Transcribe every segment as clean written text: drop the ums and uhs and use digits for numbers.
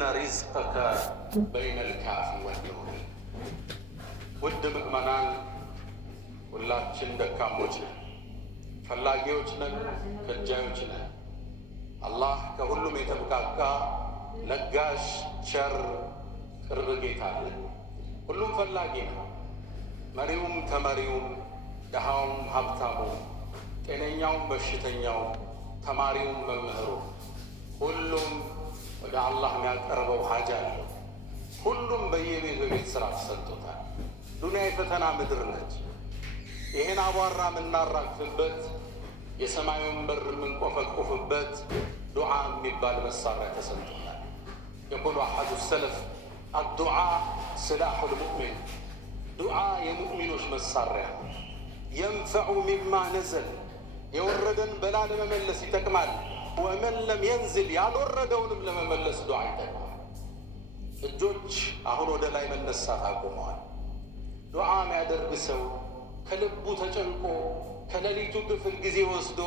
ኢነ ሪዝቀከ በይነል ካፊ ወኑን። ውድ ምእመናን ሁላችን ደካሞች ነን፣ ፈላጊዎች ነን፣ ከጃዮች ነን። አላህ ከሁሉም የተብቃቃ ለጋሽ፣ ቸር፣ ቅርብ ጌታ አለ። ሁሉም ፈላጊ ነው። መሪውም ተመሪውም፣ ደሃውም ሀብታሙም፣ ጤነኛውም በሽተኛው፣ ተማሪውም መምህሩ፣ ሁሉም ወደ አላህ የሚያቀርበው ሀጃ አለው። ሁሉም በየቤት ስራ ተሰጥቶታል። ዱንያ የፈተና ምድር ነች። ይህን አቧራ የምናራግፍበት የሰማዩን በር የምንቆፈቁፍበት ዱዓ የሚባል መሳሪያ ተሰጥቶታል። የቁሉ አሐዱ ሰለፍ አዱዓ ስላሑል ሙእሚን፣ ዱዓ የሙእሚኖች መሳሪያ። የንፈዑ ሚማ ነዘል፣ የወረደን በላ ለመመለስ ይጠቅማል። ወመን ለም የንዝል፣ ያልወረደውንም ለመመለስ ዱዓ ይጠቅማል። እጆች አሁን ወደ ላይ መነሳት አቁመዋል። ዱዓ የሚያደርግ ሰው ከልቡ ተጨንቆ ከሌሊቱ ክፍል ጊዜ ወስዶ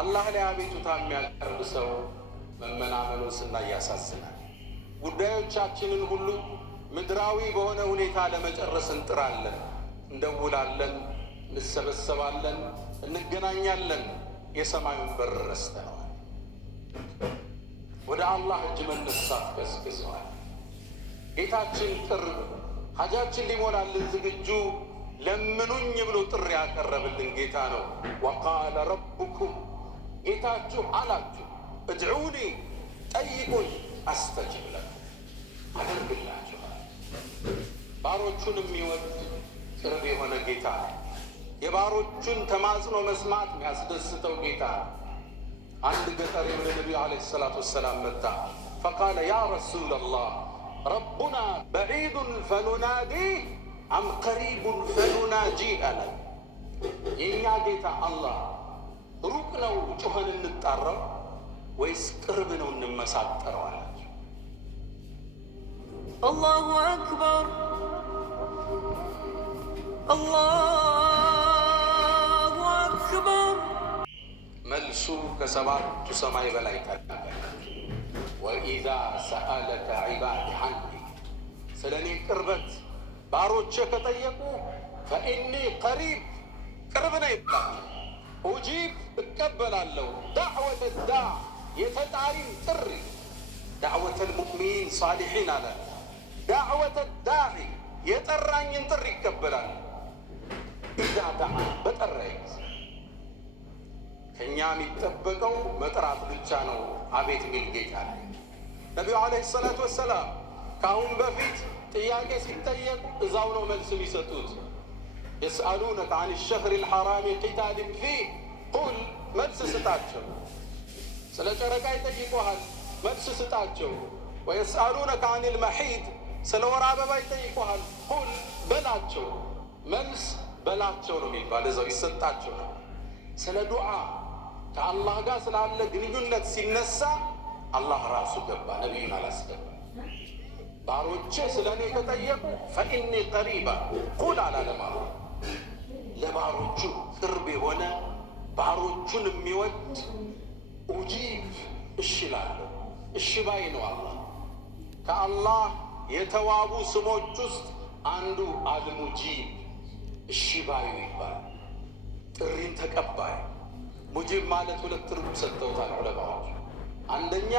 አላህ ላይ አቤቱታ የሚያቀርብ ሰው መመናመኑን ስናይ ያሳዝናል። ጉዳዮቻችንን ሁሉ ምድራዊ በሆነ ሁኔታ ለመጨረስ እንጥራለን፣ እንደውላለን፣ እንሰበሰባለን፣ እንገናኛለን። የሰማዩን በር ረስተነዋል። ወደ አላህ እጅ መነሳት ገስግሰዋል። ጌታችን ቅርብ፣ ሀጃችን ሊሞላልን ዝግጁ፣ ለምኑኝ ብሎ ጥሪ ያቀረብልን ጌታ ነው። ወቃለ ረቡኩም፣ ጌታችሁ አላችሁ፣ እድዑኒ፣ ጠይቁኝ፣ አስተጅብ ለኩም፣ አደርግላችኋል። ባሮቹን የሚወድ ቅርብ የሆነ ጌታ፣ የባሮቹን ተማጽኖ መስማት የሚያስደስተው ጌታ። አንድ ገጠር ወደ ነቢዩ ዓለይሂ ሰላቱ ወሰላም መጣ። ፈቃለ ያ ረሱለላህ ረቡና በዒዱን ፈኑናዲህ አም ቀሪቡን ፈኑናጂህ አለ። የእኛ ጌታ አላህ ሩቅ ነው ጩኸን እንጣራው ወይስ ቅርብ ነው እንመሳጠረው አላቸው። አላሁ አክበር አላሁ አክበር። መልሱ ከሰባቱ ሰማይ በላይ ጠለቀ። ወኢዛ ሰአለከ ዒባዲ ዐኒ፣ ስለ እኔ ቅርበት ባሮቼ ከጠየቁ ፈኢኒ ቀሪብ፣ ቅርብ ነኝ ይባል። ኡጂብ፣ እቀበላለሁ። ዳዕወተ ዳዕ፣ የተጣሪን ጥሪ። ዳዕወተ ልሙእሚኒን ሳሊሒን አለ። ዳዕወተ ዳዒ፣ የጠራኝን ጥሪ ይቀበላል። ኢዛ ዳዓ፣ በጠራኝ ጊዜ። ከእኛ የሚጠበቀው መጥራት ብቻ ነው። አቤት ሚል ጌታ አለ። ነቢዩ ዓለይሂ ሰላቱ ወሰላም ከአሁን በፊት ጥያቄ ሲጠየቁ እዛው ነው መልስ የሚሰጡት። የስአሉነከ አን ሸህሪ ልሐራሚ ቂታሊን ፊህ ቁል፣ መልስ ስጣቸው። ስለ ጨረቃ ይጠይቁሃል፣ መልስ ስጣቸው። ወየስአሉነከ አን ልመሒድ፣ ስለ ወር አበባ ይጠይቁሃል፣ ቁል፣ በላቸው። መልስ በላቸው ነው የሚባል፣ እዛው ይሰጣቸው ነው። ስለ ዱዓ ከአላህ ጋር ስላለ ግንኙነት ሲነሳ አላህ ራሱ ገባ፣ ነቢዩን አላስገባ። ባሮቼ ስለ እኔ ከጠየቁ ፈኢኒ ቀሪባ ቁል አላለማ። ለባሮቹ ቅርብ የሆነ ባሮቹን የሚወድ ኡጂብ፣ እሺ ላለሁ፣ እሺ ባይ ነው አላህ። ከአላህ የተዋቡ ስሞች ውስጥ አንዱ አልሙጂብ፣ እሺ ባዩ ይባላል። ጥሪን ተቀባይ። ሙጂብ ማለት ሁለት ትርጉም ሰጥተውታል ዑለማዎች። አንደኛ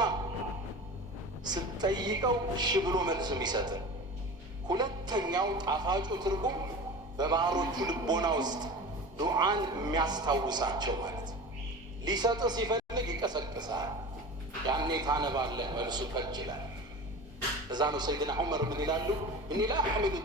ስትጠይቀው እሺ ብሎ መልስ የሚሰጥ፣ ሁለተኛው ጣፋጩ ትርጉም በባሮቹ ልቦና ውስጥ ዱዓን የሚያስታውሳቸው ማለት ነው። ሊሰጥ ሲፈልግ ይቀሰቅሳል፣ ያኔ ታነባለህ፣ መልሱ ከጅላል። እዛ ነው ሰይድና ዑመር ምን ይላሉ? እኒ ላ አሕሚዱ